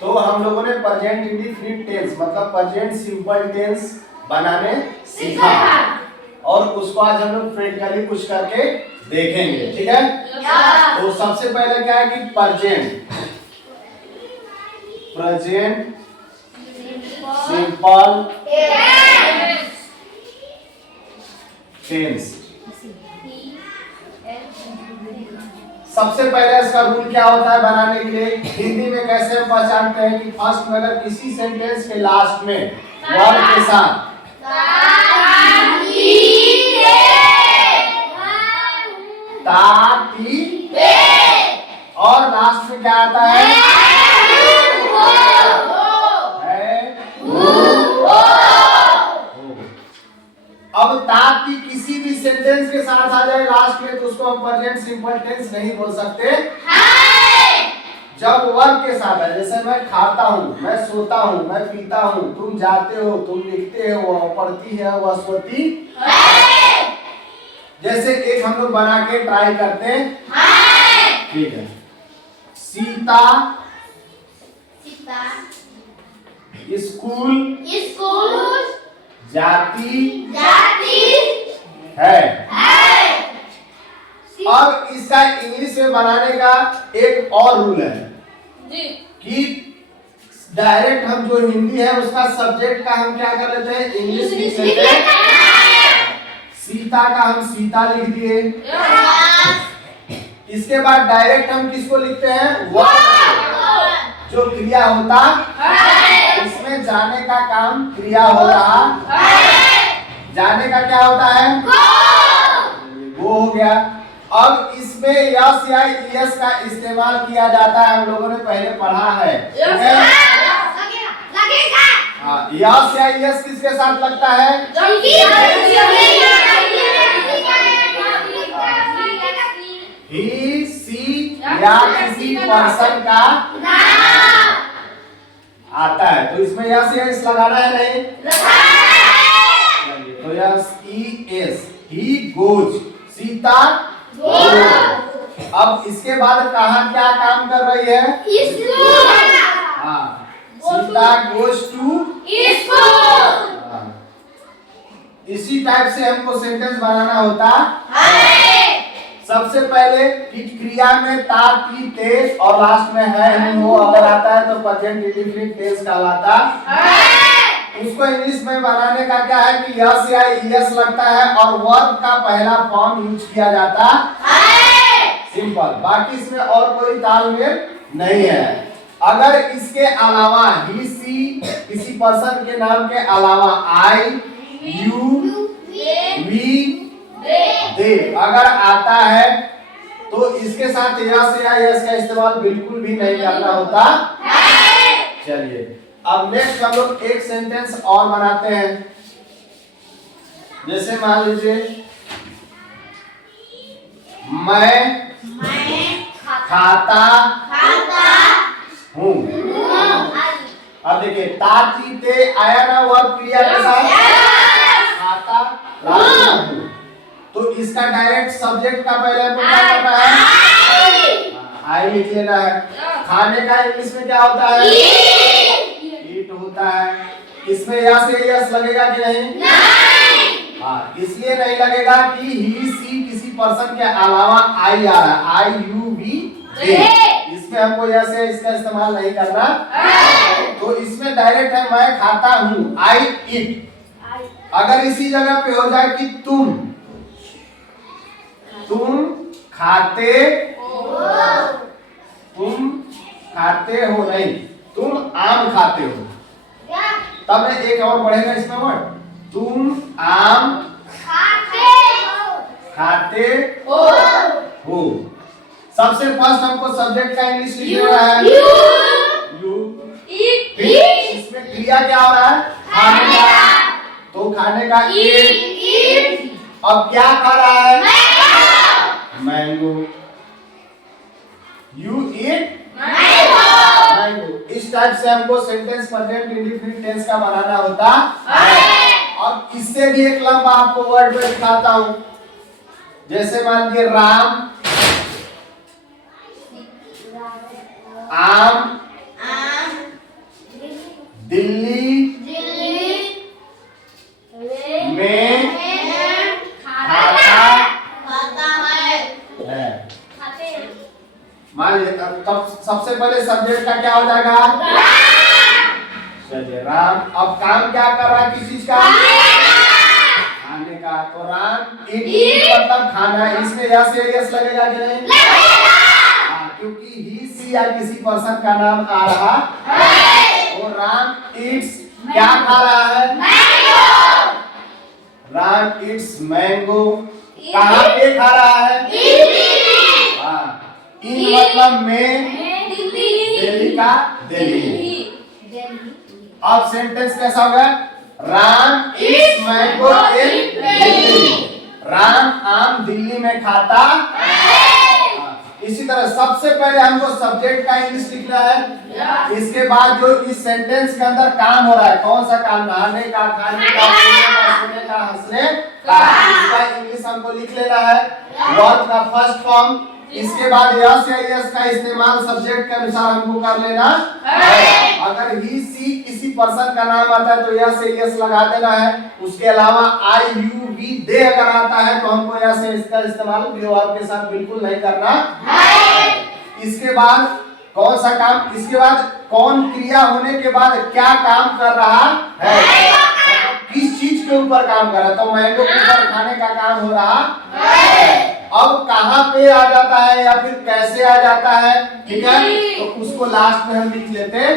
तो हम लोगों ने प्रेजेंट इंडेफिनिट टेंस मतलब प्रेजेंट सिंपल टेंस बनाने सीखा और उसको आज हम लोग प्रैक्टिकली कुछ करके देखेंगे, ठीक है। तो सबसे पहले क्या है कि प्रेजेंट सिंपल टेंस। सबसे पहले इसका रूल क्या होता है बनाने के लिए, हिंदी में कैसे हम पहचानते हैं कि फर्स्ट में अगर किसी सेंटेंस के लास्ट में वर्ब के साथ ता ती और लास्ट में क्या आता है अब ताकि किसी भी सेंटेंस के साथ आ जाए लास्ट में तो उसको हम प्रेजेंट सिंपल टेंस नहीं बोल सकते जब वर्ब के साथ है। जैसे मैं खाता हूँ, मैं सोता हूँ, मैं पीता हूँ, तुम जाते हो, तुम लिखते हो, वह पढ़ती है, वह सोती है। जैसे एक हम लोग बना के ट्राई करते हैं, ठीक है। सीता स्कूल जाती है। अब इसका इंग्लिश में बनाने का एक और रूल है कि डायरेक्ट हम जो हिंदी है उसका सब्जेक्ट का हम क्या कर लेते हैं इंग्लिश लिख लेते हैं। सीता का हम सीता लिख दिए। इसके बाद डायरेक्ट हम किसको लिखते हैं वर्ब जो क्रिया होता इसमें जाने का काम क्रिया हो रहा, जाने का क्या होता है वो हो गया। अब इसमें यस या यस का इस्तेमाल किया जाता है, हम लोगों ने पहले पढ़ा है। हाँ, यस या यस किसके साथ लगता है ही सी या किसी पर्सन का आता है तो इसमें यस या यस लगाना है नहीं तो yes E S he goes Sita goes. अब इसके बाद कहाँ क्या काम कर रही है हाँ सीता गोज टू स्कूल। इसी टाइप से हमको सेंटेंस बनाना होता सबसे पहले कि क्रिया में ता ती ते और लास्ट में है नहीं हो अगर आता है तो प्रेजेंट इंडेफिनिट टेंस कहलाता। उसको इंग्लिश में बनाने का क्या है कि यस या यस लगता है और वर्ब का पहला फॉर्म यूज किया जाता सिंपल, बाकी इसमें और कोई तालमेल नहीं है। अगर इसके अलावा ही सी किसी पर्सन के नाम के अलावा आई यू वी दे अगर आता है तो इसके साथ यस या यस का इस्तेमाल बिल्कुल भी नहीं करना होता। चलिए अब नेक्स्ट हम लोग एक सेंटेंस और बनाते हैं। जैसे मान लीजिए मैं खाता हूँ। अब देखिए ताती ते आया ना वर्ब क्रिया के साथ खाता हूँ तो इसका डायरेक्ट सब्जेक्ट का पहले हमको क्या करना है आई लिख लेना है। खाने का इंग्लिश में क्या होता है ईट होता है। इसमें यस या यस लगेगा कि नहीं हाँ इसलिए नहीं लगेगा कि ही सी किसी पर्सन के अलावा आई आ रहा है आई यू वी दे इसमें हमको यस या इसका इस्तेमाल नहीं करना तो इसमें डायरेक्ट है मैं खाता हूँ आई ईट। अगर इसी जगह पे हो जाए कि तुम खाते हो नहीं तुम आम खाते हो तब एक और बढ़ेगा इसमें वर्ड तुम आम खाते हो। सबसे फर्स्ट हमको सब्जेक्ट का इंग्लिश लिख रहा है यू इसमें क्रिया क्या हो रहा है खाने का तो खाने का ईट। अब क्या खा रहा है मैंगो यू ईट मैंगो। इस टाइप से हमको सेंटेंस प्रेजेंट इंडेफिनिट टेंस का बनाना होता है। अब इससे भी एक लंबा आपको वर्ड में दिखाता हूं। जैसे मान लीजिए राम आम दिल्ली में खाता है। मान लीजिए तब सबसे पहले सब्जेक्ट का क्या हो जाएगा? चलिए राम। अब काम क्या कर रहा है? किस चीज का? खाने का। तो राम ईट मतलब खाना। इसमें यस या यस लगेगा कि नहीं? हाँ, क्योंकि ही सी या किसी पर्सन का नाम आ रहा है। तो राम ईट्स क्या खा रहा है? Ram Yeats mango. कहाँ पे खा रहा है? हाँ, इन मतलब में, दिल्ली का दिल्ली। अब सेंटेंस कैसा होगा? राम ईट्स मैंगो इन दिल्ली। राम आम दिल्ली में खाता है। इसी तरह सबसे पहले हमको सब्जेक्ट का इंग्लिश लिखना है। इसके बाद जो इस सेंटेंस के अंदर काम हो रहा है, कौन सा काम? नहाने का, खाने का, सोने का, हंसने का, इसका इंग्लिश हमको लिख लेना है। वर्ब का फर्स्ट फॉर्म। इसके बाद यस या यस का इस्तेमाल सब्जेक्ट के अनुसार हमको कर लेना है। अगर ही सी किसी पर्सन का नाम आता है तो यस या यस लगा देना है। उसके अलावा आई यू वी दे अगर आता है तो हमको यस या इसका इस्तेमाल वर्ब के साथ बिल्कुल नहीं करना है। इसके बाद कौन सा काम? इसके बाद कौन क्रिया होने के बाद क्या काम कर रहा है? किस चीज के ऊपर काम कर रहा है? तो मैंगो के ऊपर खाने का काम हो रहा है। अब कहाँ पे आ जाता है या फिर कैसे आ जाता है? ठीक है, तो उसको लास्ट में हम लिख लेते हैं।